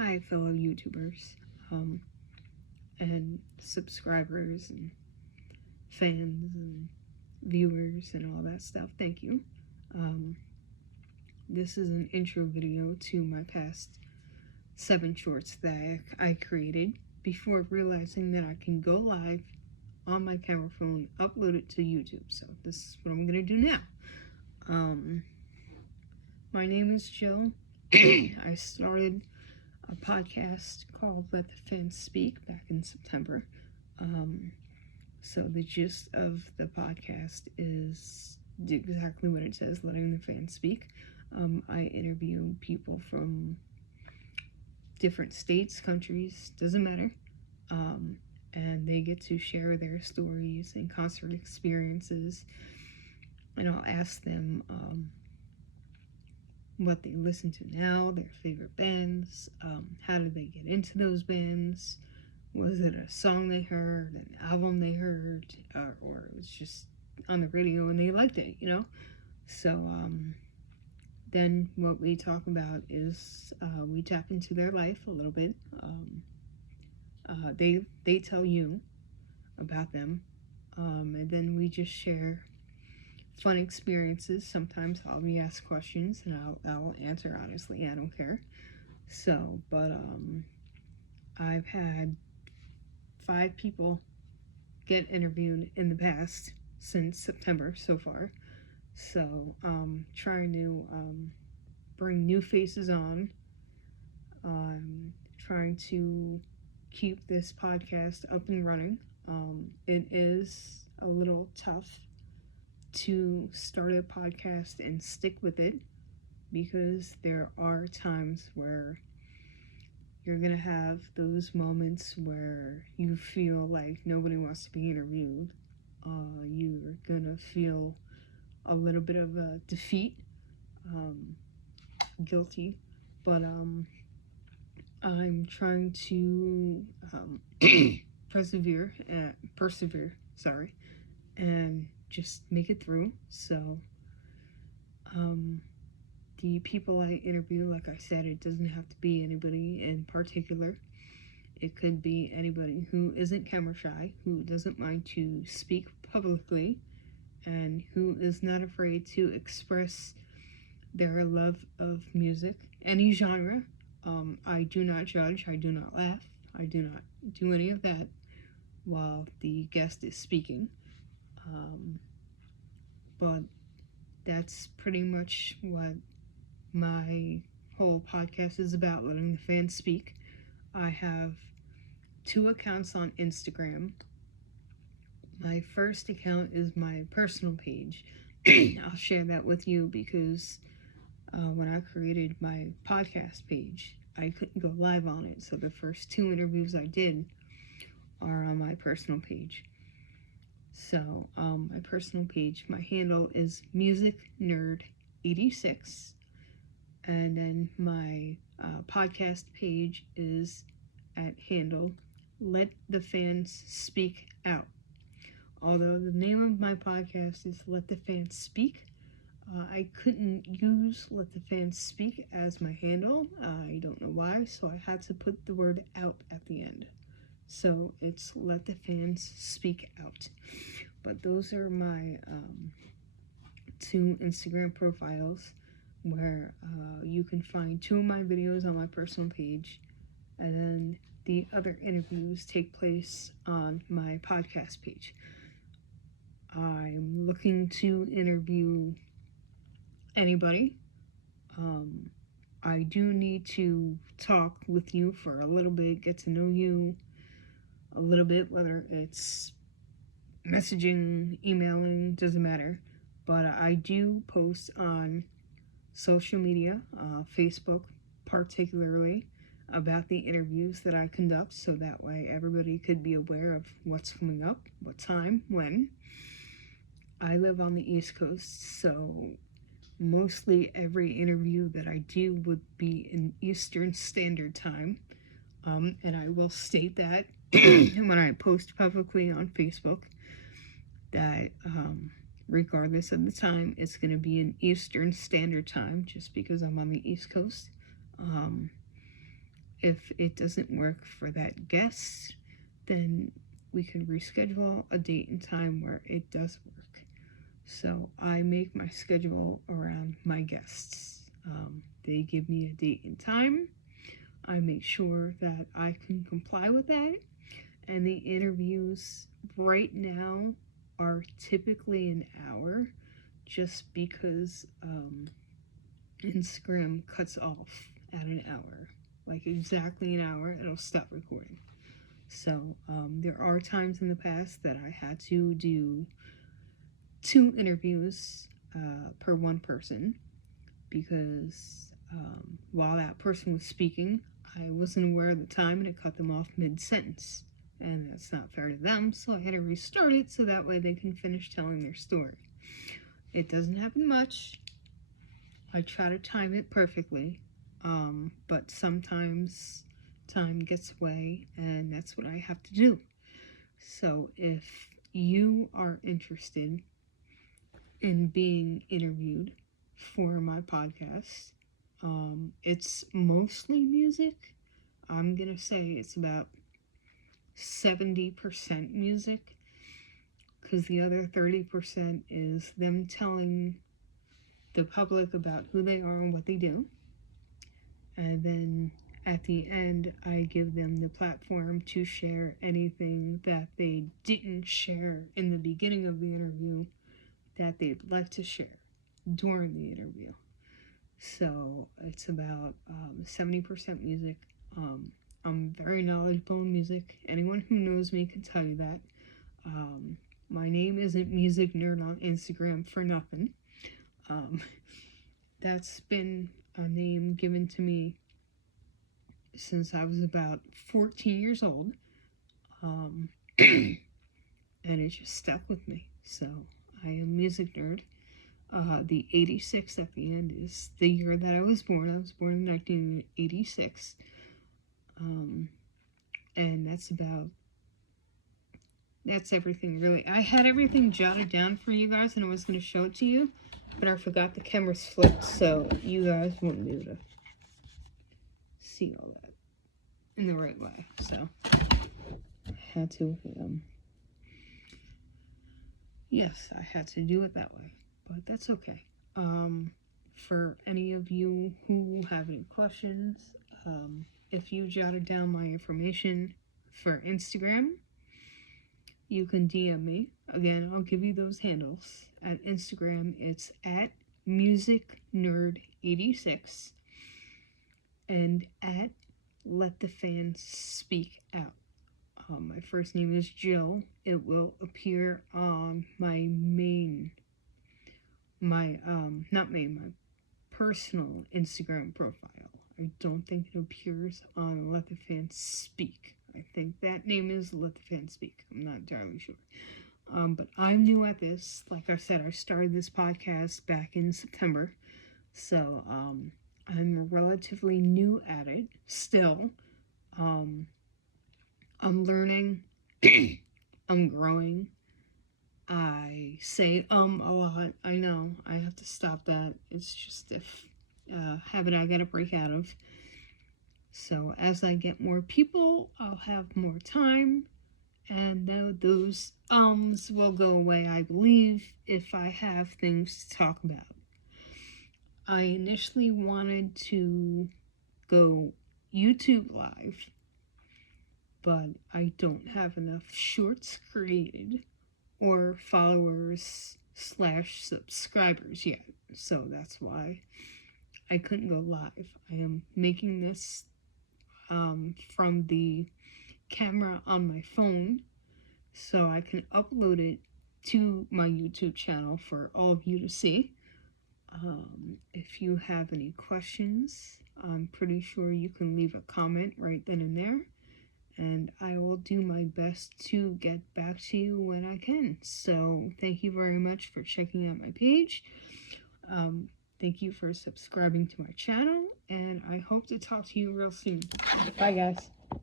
Hi, fellow YouTubers, and subscribers, and fans, and viewers, and all that stuff. Thank you. Um, this is an intro video to my past 7 shorts that I created before realizing that I can go live on my camera phone, upload it to YouTube. So this is what I'm gonna do now. My name is Jill. I started a podcast called Let the Fans Speak back in September. So the gist of the podcast is exactly what it says, letting the fans speak. I interview people from different states, countries, doesn't matter. And they get to share their stories and concert experiences. And I'll ask them what they listen to now, their favorite bands, how did they get into those bands, was it a song they heard, an album they heard, or it was just on the radio and they liked it, So then what we talk about is we tap into their life a little bit. They tell you about them, and then we just share fun experiences. Sometimes I'll be asked questions and I'll answer honestly. I don't care. So, but I've had 5 people get interviewed in the past since September so far. So, trying to bring new faces on. Trying to keep this podcast up and running. It is a little tough to start a podcast and stick with it because there are times where you're going to have those moments where you feel like nobody wants to be interviewed. You're going to feel a little bit of a defeat, guilty, but I'm trying to persevere, and just make it through. So, the people I interview, like I said, it doesn't have to be anybody in particular. It could be anybody who isn't camera shy, who doesn't mind to speak publicly, and who is not afraid to express their love of music, any genre. I do not judge, I do not laugh, I do not do any of that while the guest is speaking. But that's pretty much what my whole podcast is about, letting the fans speak. I have 2 accounts on Instagram. My first account is my personal page. I'll share that with you because when I created my podcast page, I couldn't go live on it. So the first 2 interviews I did are on my personal page. So my personal page, my handle is musicnerd86. And then my podcast page is at handle Let the Fans Speak Out. Although the name of my podcast is Let the Fans Speak, I couldn't use Let the Fans Speak as my handle. I don't know why, so I had to put the word out at the end. So it's Let the Fans Speak Out. But those are my 2 Instagram profiles where you can find 2 of my videos on my personal page, and then the other interviews take place on my podcast page. I'm looking to interview anybody. I do need to talk with you for a little bit, get to know you a little bit, whether it's messaging, emailing, doesn't matter. But I do post on social media, Facebook particularly, about the interviews that I conduct, so that way everybody could be aware of what's coming up, what time, when. I live on the East Coast, so mostly every interview that I do would be in Eastern Standard Time, and I will state that when I post publicly on Facebook that regardless of the time, it's going to be in Eastern Standard Time, just because I'm on the East Coast. If it doesn't work for that guest, then we can reschedule a date and time where it does work. So I make my schedule around my guests. They give me a date and time. I make sure that I can comply with that. And the interviews right now are typically an hour, just because Instagram cuts off at an hour. Like exactly an hour, it'll stop recording. So there are times in the past that I had to do 2 interviews per one person, because while that person was speaking, I wasn't aware of the time and it cut them off mid-sentence. And that's not fair to them, so I had to restart it so that way they can finish telling their story. It doesn't happen much. I try to time it perfectly, but sometimes time gets away, and that's what I have to do. So if you are interested in being interviewed for my podcast, it's mostly music. I'm gonna say it's about 70% music, because the other 30% is them telling the public about who they are and what they do. And then at the end, I give them the platform to share anything that they didn't share in the beginning of the interview that they'd like to share during the interview. So it's about 70% music. I'm very knowledgeable in music. Anyone who knows me can tell you that. My name isn't Music Nerd on Instagram for nothing. That's been a name given to me since I was about 14 years old. And it just stuck with me. So I am Music Nerd. The 86 at the end is the year that I was born. I was born in 1986. And that's everything, really. I had everything jotted down for you guys, and I was going to show it to you, but I forgot the camera's flipped, so you guys won't be able to see all that in the right way. So I had to, yes, I had to do it that way, but that's okay. For any of you who have any questions, if you jotted down my information for Instagram, you can DM me. Again, I'll give you those handles. At Instagram, it's at musicnerd86 and at Let the Fans Speak Out. My first name is Jill. It will appear on my personal Instagram profile. I don't think it appears on Let the Fans Speak. I think that name is Let the Fans Speak. I'm not entirely sure. But I'm new at this. Like I said, I started this podcast back in September. So I'm relatively new at it still. I'm learning. I'm growing. I say a lot. I know. I have to stop that. It's just a habit I gotta break out of. So as I get more people, I'll have more time, and those will go away, I believe, if I have things to talk about. I initially wanted to go YouTube live, but I don't have enough shorts created or followers/subscribers yet, so that's why I couldn't go live. I am making this from the camera on my phone, so I can upload it to my YouTube channel for all of you to see. If you have any questions, I'm pretty sure you can leave a comment right then and there, and I will do my best to get back to you when I can. So thank you very much for checking out my page. Thank you for subscribing to my channel, and I hope to talk to you real soon. Bye, guys.